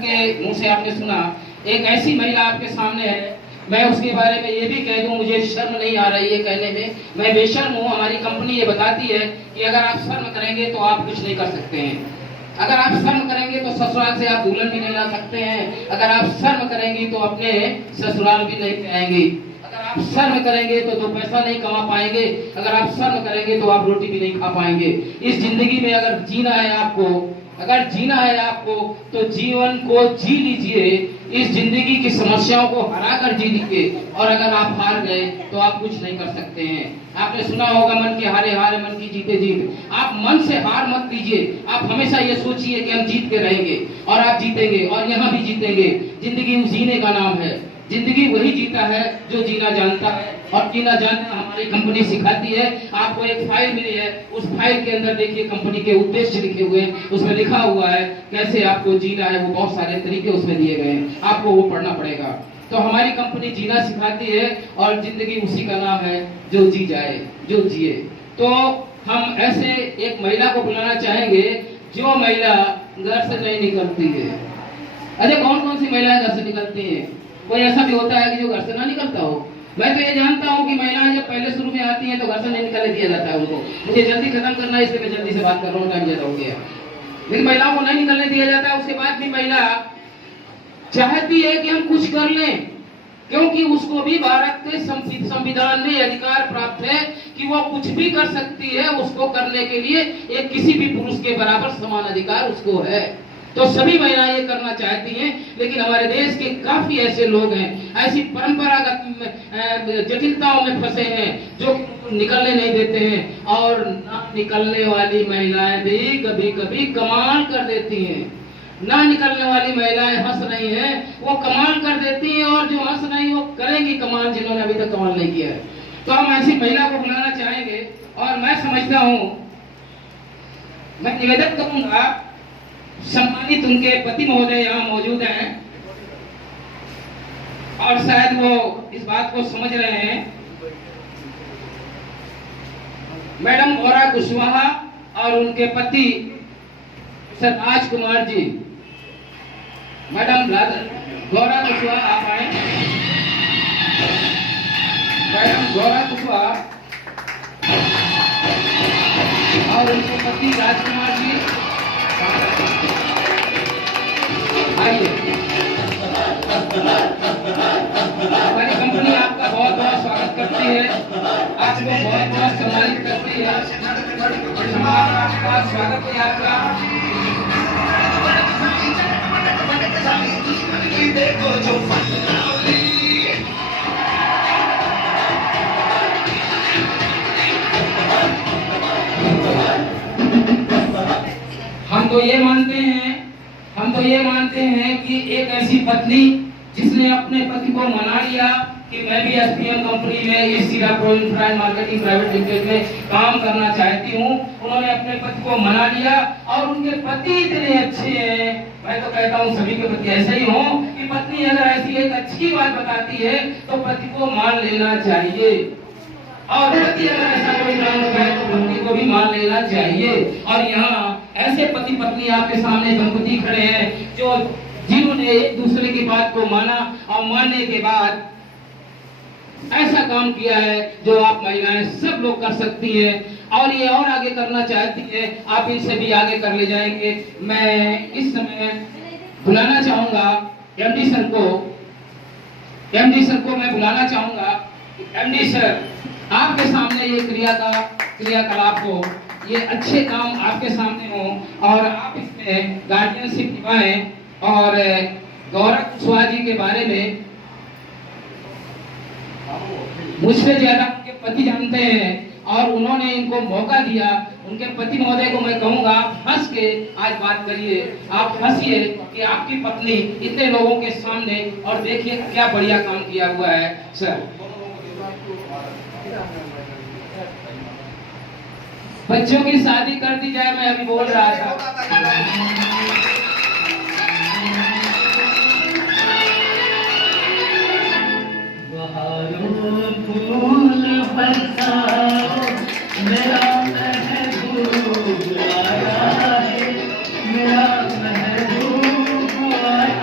के मुंह से आपने सुना, एक ऐसी महिला आपके सामने है, मैं उसके बारे में ये भी कह दूं, मुझे शर्म नहीं आ रही है कहने में, मैं बेशर्म हूँ। हमारी कंपनी ये बताती है कि अगर आप शर्म करेंगे तो आप कुछ नहीं कर सकते हैं। अगर आप शर्म करेंगे तो ससुराल से आप दुल्हन भी नहीं ला सकते हैं। अगर आप शर्म करेंगी तो अपने ससुराल भी नहीं जाएंगी। अगर आप शर्म करेंगे तो दो पैसा नहीं कमा पाएंगे। अगर आप शर्म करेंगे तो आप रोटी भी नहीं खा पाएंगे। इस जिंदगी में अगर जीना है आपको, अगर जीना है आपको तो जीवन को जी लीजिए, इस जिंदगी की समस्याओं को हरा कर जी लीजिए। और अगर आप हार गए तो आप कुछ नहीं कर सकते हैं। आपने सुना होगा, मन के हारे हारे मन की जीते जीत। आप मन से हार मत लीजिए, आप हमेशा ये सोचिए कि हम जीत के रहेंगे और आप जीतेंगे और यहाँ भी जीतेंगे। जिंदगी जीने का नाम है, जिंदगी वही जीता है जो जीना जानता है, और जीना जानना हमारी कंपनी सिखाती है। आपको एक फाइल मिली है, उस फाइल के अंदर देखिए कंपनी के उद्देश्य लिखे हुए हैं, उसमें लिखा हुआ है कैसे आपको जीना है, वो बहुत सारे तरीके उसमें दिए गए हैं, आपको वो पढ़ना पड़ेगा। तो हमारी कंपनी जीना सिखाती है और जिंदगी उसी का नाम है जो जी जाए, जो जिए। तो हम ऐसे एक महिला को बुलाना चाहेंगे जो महिला घर से नहीं निकलती है। अरे कौन कौन सी महिलाएं घर से निकलती हैं? कोई ऐसा भी होता है कि जो घर से ना निकलता हो? मैं तो ये जानता हूँ कि महिलाएं जब पहले शुरू में आती हैं तो घर से नहीं निकलने दिया जाता है उनको। मुझे जल्दी खत्म करना है, इसलिए मैं जल्दी से बात कर रहा हूँ, टाइम ज्यादा हो गया। लेकिन महिलाओं को नहीं निकलने दिया जाता है। उसके बाद भी महिला चाहती है कि हम कुछ कर लें, क्योंकि उसको भी भारत के संविधान में अधिकार प्राप्त है कि वो कुछ भी कर सकती है। उसको करने के लिए एक किसी भी पुरुष के बराबर समान अधिकार उसको है। तो सभी महिलाएं ये करना चाहती हैं, लेकिन हमारे देश के काफी ऐसे लोग हैं, ऐसी परंपरागत जटिलताओं में फंसे हैं जो निकलने नहीं देते हैं। और ना निकलने वाली महिलाएं भी कभी कभी कमाल कर देती हैं। ना निकलने वाली महिलाएं हंस रही हैं, वो कमाल कर देती हैं, और जो हंस रही वो करेंगी कमाल जिन्होंने अभी तक कमाल नहीं किया है। तो हम ऐसी महिला को बुलाना चाहेंगे। और मैं समझता हूँ, मैं निवेदन करूंगा, सम्मानित उनके पति महोदय यहाँ मौजूद हैं और शायद वो इस बात को समझ रहे हैं। मैडम गौरा कुशवाहा और उनके पति सर राजकुमार जी। मैडम गौरा कुशवाहा आप आए। मैडम गौरा कुशवाहा और उनके पति राजकुमार जी आइए। हमारी कंपनी आपका बहुत बहुत स्वागत करती है, आपको बहुत बहुत सम्मानित करती है। आपका स्वागत है आपका। हम तो ये मानते हैं कि एक ऐसी पत्नी जिसने अपने पति को मना लिया कि मैं भी एसपीएम कंपनी में एसी मार्केटिंग प्राइवेट लिमिटेड में काम करना चाहती हूँ, उन्होंने अपने पति को मना लिया और उनके पति इतने अच्छे हैं। मैं तो कहता हूँ सभी के पति ऐसे ही हों कि पत्नी अगर ऐसी एक अच्छी बात बताती है तो पति को मान लेना चाहिए, और पति अगर ऐसा कोई काम है तो पत्नी को भी मान लेना चाहिए। और यहाँ ऐसे पति पत्नी आपके सामने दंपति खड़े हैं जो जिन्होंने एक दूसरे की बात को माना और मानने के बाद ऐसा काम किया है जो आप महिलाएं सब लोग कर सकती हैं, और ये और आगे करना चाहती है। आप इनसे भी आगे कर ले जाएंगे। मैं इस समय बुलाना चाहूंगा एमडी सर को। एमडी सर को मैं बुलाना चाहूंगा। एमडी सर, आपके सामने ये क्रियाकलाप हो, ये अच्छे काम आपके सामने हो और आप इसमें गार्डियनशिप निभाएं। और गौरा कुशवाहा जी के बारे में मुझसे ज्यादा उनके पति जानते हैं और उन्होंने इनको मौका दिया। उनके पति महोदय को मैं कहूंगा, आप हंस के आज बात करिए, आप हंसिए कि आपकी पत्नी इतने लोगों के सामने, और देखिए क्या बढ़िया काम किया हुआ है। सर, बच्चों की शादी कर दी जाए, मैं अभी बोल रहा था। फूल बरसाओ, मेरा महबूब आया है, मेरा महबूब आया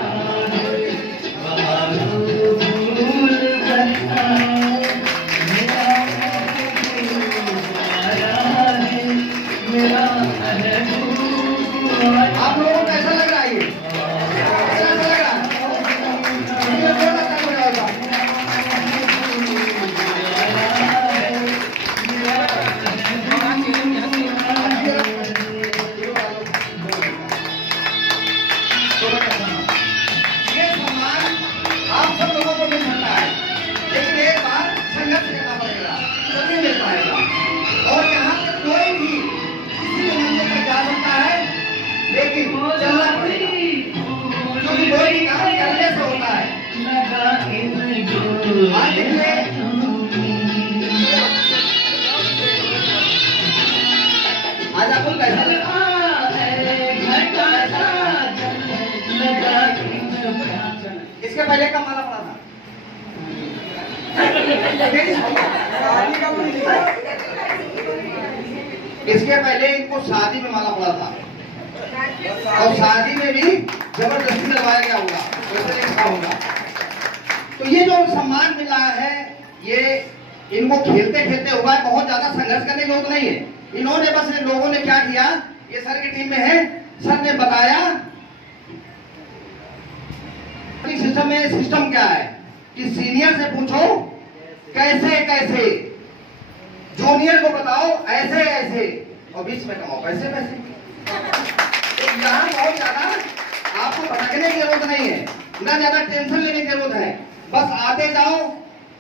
संघर्ष करना पड़ेगा, तभी मिल पाएगा। और यहाँ पे कोई भी किसी भी मंजिल तक जा सकता है, लेकिन चलना पड़ेगा, क्योंकि कोई भी काम करने से होता है। आज देखिए, आज आपको कैसा लगा? इसके पहले कब माला पड़ा था? इसके पहले इनको शादी में माला पड़ा था, और शादी में भी जबरदस्ती लगाया गया होगा, वैसे लिखा होगा। तो ये जो सम्मान मिल रहा है, ये इनको खेलते खेलते हुआ है, बहुत ज्यादा संघर्ष करने की जरूरत नहीं है। इन्होंने बस लोगों ने क्या किया, ये सर की टीम में है, सर ने बताया सिस्टम में सिस्टम क्या है कि सीनियर से पूछो कैसे कैसे, जूनियर को बताओ ऐसे ऐसे, और बीच में कमाओ पैसे पैसे। तो यहाँ बहुत ज्यादा आपको भटकने की जरूरत नहीं है, ना ज्यादा टेंशन लेने की जरूरत है, बस आते जाओ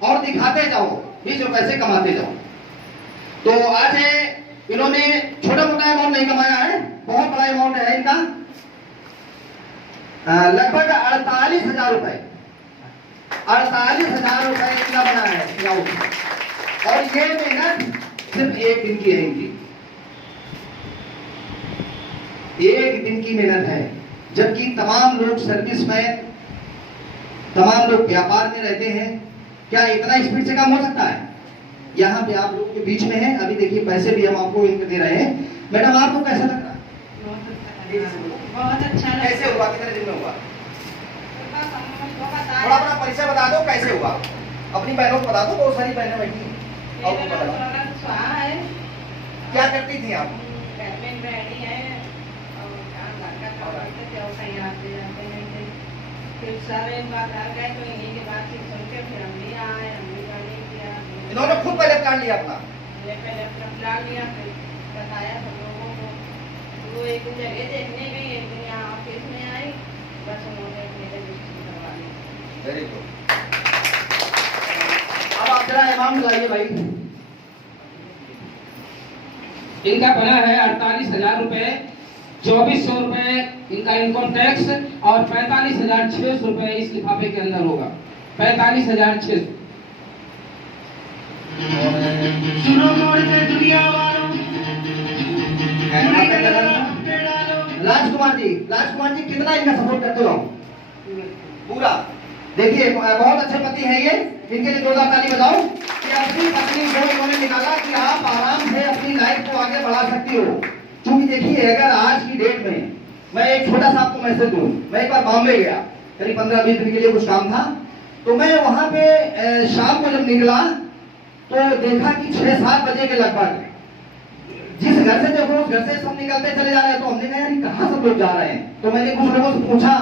और दिखाते जाओ, बीच में पैसे कमाते जाओ। तो आज इन्होंने छोटा मोटा अमाउंट नहीं कमाया है, बहुत बड़ा अमाउंट है इनका, लगभग 48,000 रुपए, 48,000 रुपए इनका बना है स्काउट। और ये मेहनत सिर्फ एक दिन की है इनकी, एक दिन की मेहनत है, जबकि तमाम लोग सर्विस में, तमाम लोग व्यापार में रहते हैं। क्या इतना स्पीड से काम हो सकता है? यहाँ पे आप लोग के बीच में है, अभी देखिए पैसे भी हम आपको इनको दे रहे हैं। मैडम आपको कैसा लग रहा है? बहुत अच्छा लगा। कैसे हुआ, कितने दिन में हुआ? थोड़ा अपना परिचय बता दो, कैसे हुआ? अपनी बहनों को बता दो, बहुत सारी बहनें बैठी हैं। क्या करती थी आप? इन्होंने खुद पहले प्लान लिया अपना, प्लान लिया, फिर बताया सब लोगों को। वो एक जगह देखने गई, एक दिन यहाँ ऑफिस में आई, बस उन्होंने मेरे रजिस्ट्री करवा ली। Very good. अब आप जरा अमाउंट बताइए भाई। इनका बना है 48,000 रुपए, 2400 रुपए इनका इनकम टैक्स, और 45,600 रुपए इस लिफाफे के अंदर होगा, 45,600। राजकुमार जी, राजकुमार जी कितना इनका सपोर्ट करते हो? पूरा। देखिए बहुत अच्छे पति हैं ये, इनके लिए जोरदार ताली बजाओ कि अपनी पत्नी को इन्होंने निकाला कि आप आराम से अपनी लाइफ को आगे बढ़ा सकती हो। क्योंकि देखिए अगर आज की डेट में मैं एक छोटा सा आपको मैसेज दूं, मैं एक बार बॉम्बे गया, करीब 15-20 दिन के लिए कुछ काम था, तो मैं वहां पे शाम को जब निकला तो देखा कि 6-7 बजे के लगभग जिस घर से देखो उस घर से सब निकलते चले जा रहे हैं। तो हमने कहा यार कहाँ सब लोग जा रहे हैं? तो मैंने कुछ लोगों से पूछा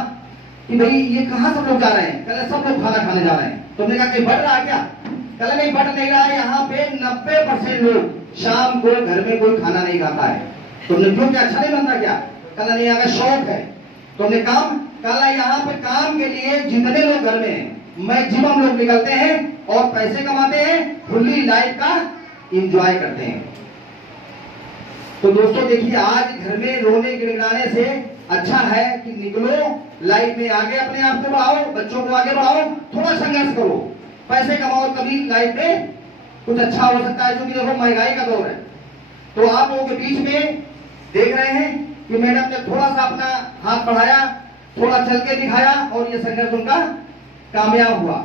कि भाई ये कहाँ सब लोग जा रहे हैं? कहले सब लोग खाना खाने जा रहे हैं। तो हमने कहा कि बढ़ रहा है क्या? कहले नहीं बढ़ नहीं रहा है, यहाँ पे 90% लोग शाम को घर में कोई खाना नहीं खाता है। तो हमने क्यों, क्या अच्छा नहीं बनता क्या? कहला नहीं, यहाँ का शौक है। तो हमने काम, कहला यहाँ पे काम के लिए जितने लोग घर में हैं, मैक्सिमम लोग निकलते हैं और पैसे कमाते हैं, खुली लाइफ का एंजॉय करते हैं। तो दोस्तों देखिए आज घर में रोने गिड़गिड़ाने से अच्छा है कि निकलो लाइफ में आगे, अपने आप को बढ़ाओ, बच्चों को आगे बढ़ाओ, थोड़ा संघर्ष करो, पैसे कमाओ, तभी लाइफ में कुछ अच्छा हो सकता है। क्योंकि देखो महंगाई का दौर है। तो आप लोगों के बीच में देख रहे हैं कि मैडम ने थोड़ा सा अपना हाथ बढ़ाया, थोड़ा चल के दिखाया, और ये संघर्ष उनका कामयाब हुआ।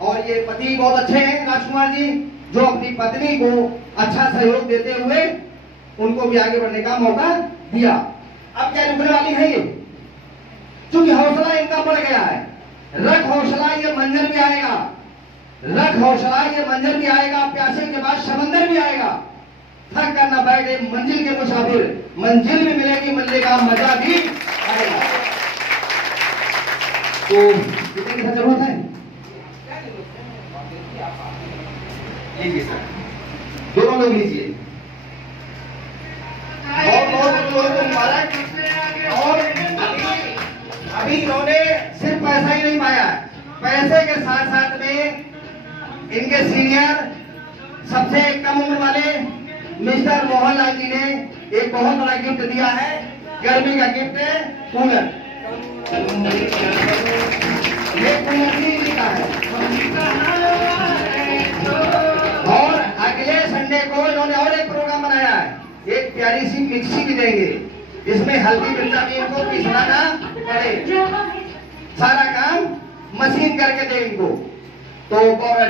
और ये पति बहुत अच्छे हैं राजकुमार जी, जो अपनी पत्नी को अच्छा सहयोग देते हुए उनको भी आगे बढ़ने का मौका दिया। अब क्या रुकने वाली है ये? क्योंकि हौसला इनका बढ़ गया है। रख हौसला, ये मंजर भी आएगा। रख हौसला, ये मंजर भी आएगा। प्यासे के बाद समंदर भी आएगा। थक कर न बैठे मंजिल के मुसाफिर, मंजिल भी मिलेगी, मिलने का मजा भी आएगा। तो कितने की जरूरत है? लीजिए सर, दोनों लोग लीजिए। बहुत बहुत लोगों को मुबारक। और अभी इन्होंने सिर्फ पैसा ही नहीं पाया, पैसे के साथ साथ में इनके सीनियर सबसे कम उम्र वाले मिस्टर मोहनलाल जी ने एक बहुत बड़ा गिफ्ट दिया है, गर्मी का गिफ्ट है, कूलर। ये कूलर भी लिखा है। और अगले संडे को इन्होंने और एक प्रोग्राम बनाया है, एक प्यारी सी मिक्सी भी देंगे, इसमें हल्दी मिर्चा भी इनको पीसना ना पड़े, सारा काम मशीन करके दे इनको। तो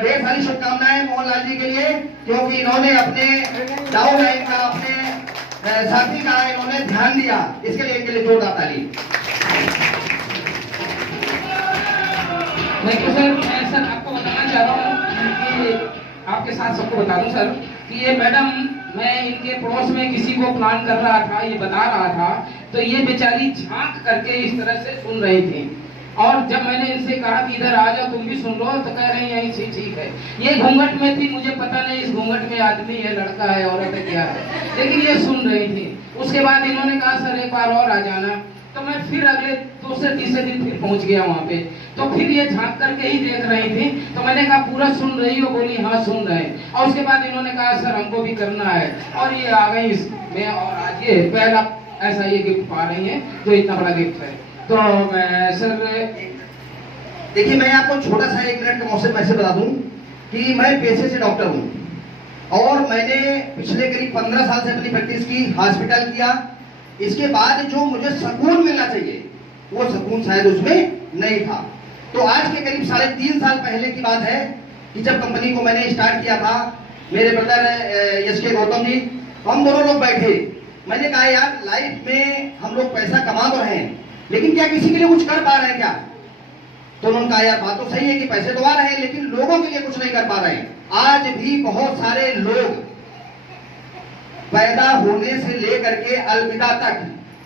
ढेर सारी शुभकामनाएं मोहनलाल जी के लिए, क्योंकि इन्होंने अपने डाउन लाइन का, अपने साथी का इन्होंने ध्यान दिया, इसके लिए इनके लिए जोरदार ताली। नहीं तो सर, मैं सर आपको बताना चाह रहा हूँ कि आपके साथ सबको बता दूं सर कि ये मैडम, मैं इनके पड़ोस में किसी को प्लान कर रहा था, ये बता रहा था, तो ये बेचारी झांक करके इस तरह से सुन रही थी। और जब मैंने इनसे कहा कि इधर आ जाओ तुम भी सुन लो, तो कह रही यहीं से ठीक है। ये घूंघट में थी, मुझे पता नहीं इस घूंघट में आदमी है, लड़का है, औरत है, क्या है, लेकिन ये सुन रही थी। उसके बाद इन्होंने कहा सर एक बार और आ जाना, तो मैं फिर अगले दूसरे तीसरे दिन फिर पहुंच गया वहाँ पे। तो फिर ये झांक करके ही देख रही थी, तो मैंने कहा पूरा सुन रही हो? बोली हाँ सुन रहे हैं। और उसके बाद इन्होंने कहा सर हमको भी करना है, और ये आ गई इसमें। और आज ये पहला ऐसा ये गिफ्ट पा रही है जो इतना बड़ा गिफ्ट है। तो मैं सर, देखिए मैं आपको छोटा सा 1 मिनट का मौसम मैसे बता दूं कि मैं पेशे से डॉक्टर हूं और मैंने पिछले करीब 15 साल से अपनी प्रैक्टिस की, हॉस्पिटल किया। इसके बाद जो मुझे सुकून मिलना चाहिए वो सुकून शायद उसमें नहीं था। तो आज के करीब 3.5 साल पहले की बात है कि जब कंपनी को मैंने स्टार्ट किया था, मेरे ब्रदर एसके गौतम जी, हम दोनों लोग बैठे। मैंने कहा यार लाइफ में हम लोग पैसा कमा तो रहे हैं, लेकिन क्या किसी के लिए कुछ कर पा रहे हैं क्या? तो उन्होंने कहा यार बात तो सही है कि पैसे तो आ रहे हैं, लेकिन लोगों के लिए कुछ नहीं कर पा रहे हैं। आज भी बहुत सारे लोग पैदा होने से लेकर के अलविदा तक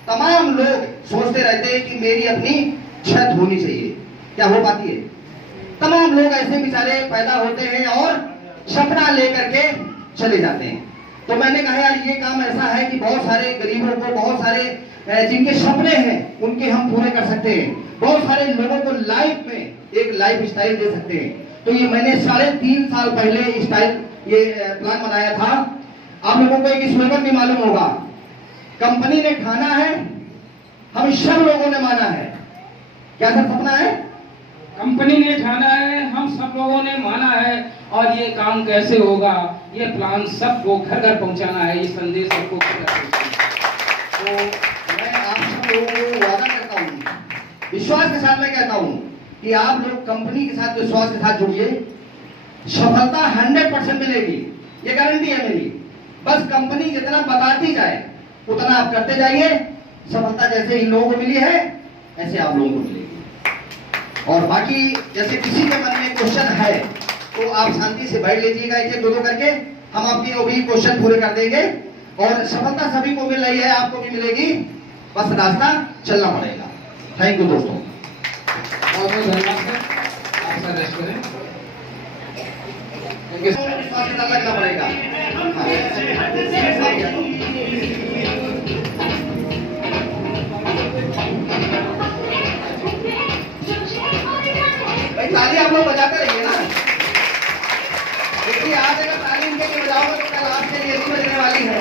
तमाम लोग सोचते रहते हैं कि मेरी अपनी छत होनी चाहिए। क्या हो पाती है? तमाम लोग ऐसे बेचारे पैदा होते हैं और सपना लेकर के चले जाते हैं। तो मैंने कहा यार ये काम ऐसा है कि बहुत सारे गरीबों को, बहुत सारे जिनके सपने हैं उनके हम पूरे कर सकते हैं, बहुत सारे लोगों को लाइफ में एक लाइफ स्टाइल दे सकते हैं। तो ये मैंने 3.5 साल पहले स्टाइल ये प्लान बनाया था। आप लोगों को एक स्लोगन भी मालूम होगा, कंपनी ने ठाना है, हम सब लोगों ने माना है। क्या सर सपना है? कंपनी ने ठाना है, हम सब लोगों ने माना है। और ये काम कैसे होगा? ये प्लान सबको घर घर पहुंचाना है, ये संदेश सबको घर घर पहुंचाना। तो मैं आप सब लोगों को वादा करता हूँ, विश्वास के साथ मैं कहता हूँ कि आप लोग कंपनी के साथ विश्वास के साथ जुड़िए, सफलता 100% मिलेगी, ये गारंटी है मेरी। बस कंपनी जितना बताती जाए उतना आप करते जाइए, सफलता जैसे इन लोगों को मिली है ऐसे आप लोगों को मिलेगी। और बाकी जैसे किसी के मन में क्वेश्चन है तो आप शांति से बैठ लीजिएगा, एक दो करके हम आपके वो भी क्वेश्चन पूरे कर देंगे। और सफलता सभी को मिल रही है, आपको भी मिलेगी, बस रास्ता चलना पड़ेगा। थैंक यू दोस्तों, बहुत बहुत धन्यवाद सर, आप सर रेस्ट करें। लगना पड़ेगा। भाई ताली आप लोग बजाते रहिए ना। देखिए आज अगर ताली इनके लिए बजाओगे तो कल आपके लिए भी बजने वाली है।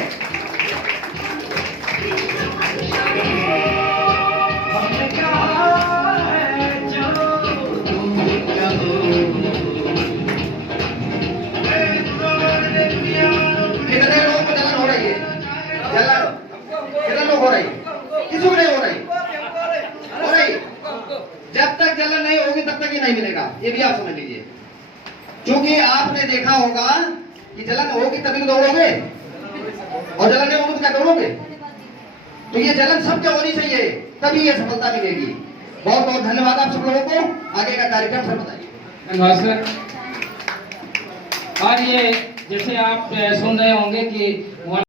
कितने लोगों को जलन हो रही है? जलन कितने लोग हो रही है? किसी को नहीं हो रही? हो रही? जब तक जलन नहीं होगी तब तक ये नहीं मिलेगा, ये भी आप समझ लीजिए। क्योंकि आपने देखा होगा कि जलन होगी तभी तो दौड़ोगे, और जलन नहीं होगी तो क्या दौड़ोगे? तो ये जलन सबके होनी चाहिए, तभी ये सफलता मिलेगी। बहुत बहुत धन्यवाद आप सब लोगों को। आगे का कार्यक्रम सर बताइए। धन्यवाद सर। और ये जैसे आप सुन रहे होंगे कि